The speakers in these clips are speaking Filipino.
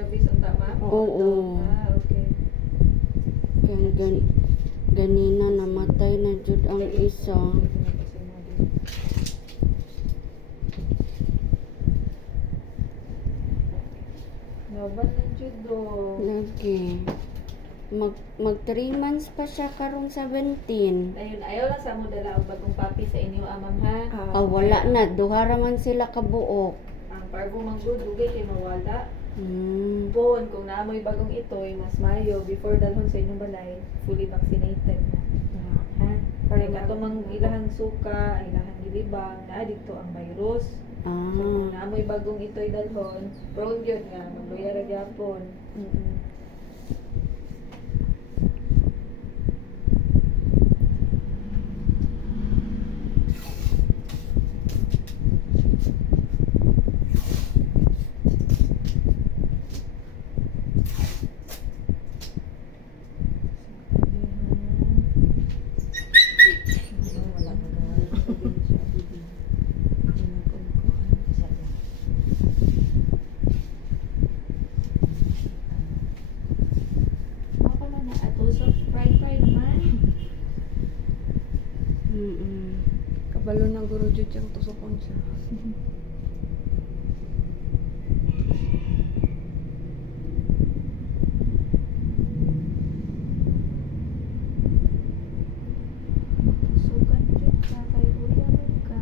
service ang tama? Oo. Okay. Ganina namatay na jud ang isa. Naban na jud do. Lagi. Mag 3 months pa siya karong 17. Ayun, ayaw lang sa mo dala og bagong papi sa inyo, amam ha. Wala na. Duha ra man sila kabuok. Ang parvo manggod, dugay kay mawala. Bon, Kung naamoy bagong itoy, mas mayo, before dalhon sa inyong balay, fully vaccinated na. Ha? Kaya katumang ilahang suka, ilahang gilibang, naa dito ang virus. So, kung naamoy bagong itoy dalhon, prone yun nga, magluya ra gyapon. Kabalo na guro jud yang tusokon siya. Sugan jud ka kay kuya ka.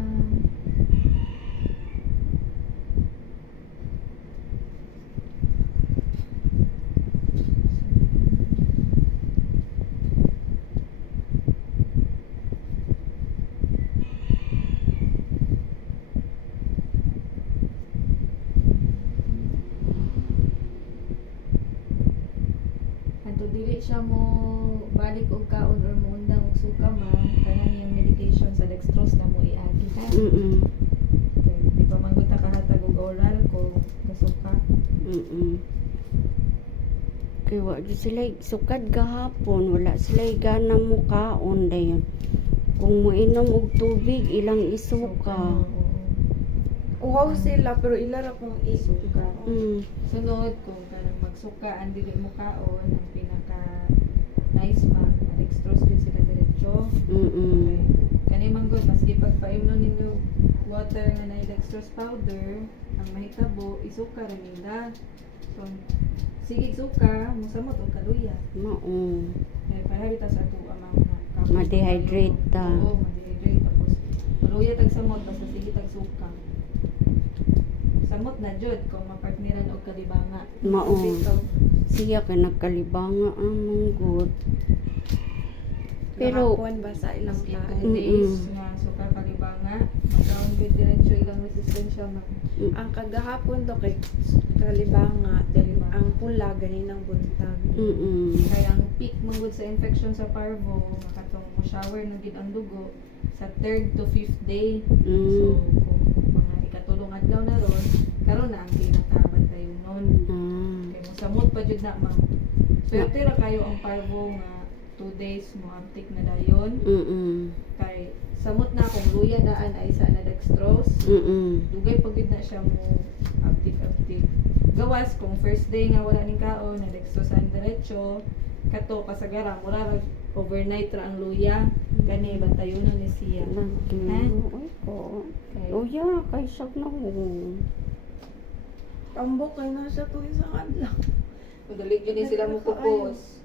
Anto dili siya mo balik og kaon or mo undang og suka man kanang yung medication sa dextrose na mo iagi ha. Okay, di pa man gud ta kahatag og oral kung kasuka. Kaya wala sila sukad gahapon. Wala sila gana mo kaon dayon. Kung mo inom og tubig, ilang isuka. Uhaw sila pero ilara pong Suka. Sunod, Kung kanang magsuka ang dili mo kaon, ang pinaka nice man, dextrose din sila diretso. Okay. Kani man gud maski pagpaimnon ninyo water nga na dextrose powder, ang mahitabo isuka ra nila. So sige suka, musamot og kaluya. Mao. Kaya pareha ta sa ato amang Ma-dehydrate ta. Oo, ma-dehydrate tapos kaluya tag samot basta sige tag suka. Samot na jud kung mapartneran og kalibanga. Mao. Siya kay nagkalibanga ang munggod. Pero Pero basa ilang Maski kain. 2 days nga suka kalibanga, magkaon gyud diretso ilang resistensya man. Ang kagahapon to kay kalibanga then ang pula ganinang buntag. Kaya ang peak manggod sa infection sa parvo, makatong mo shower na gid ang dugo sa 3rd to 5th day. So kung mga ikatulong adlaw na ron, karon na ang pinakabantayon nun. Kay mo samot pa jud na ma'am. Swerte ra kayo ang parvo nga 2 days mo aptik na dayon. Kay samot na kung luya daan ay isa na dextrose. Dugay pag na siya mo aptik. Gawas kung first day nga wala ning kaon na dextrose ang diretso, kato kasagara mura ra overnight ra ang luya. Gani bantayon na ni siya. Ha? Okay. Uya, kay sak na ho. Tambok kay nasa to isang adlaw. Madali gyud ni sila mo pupos.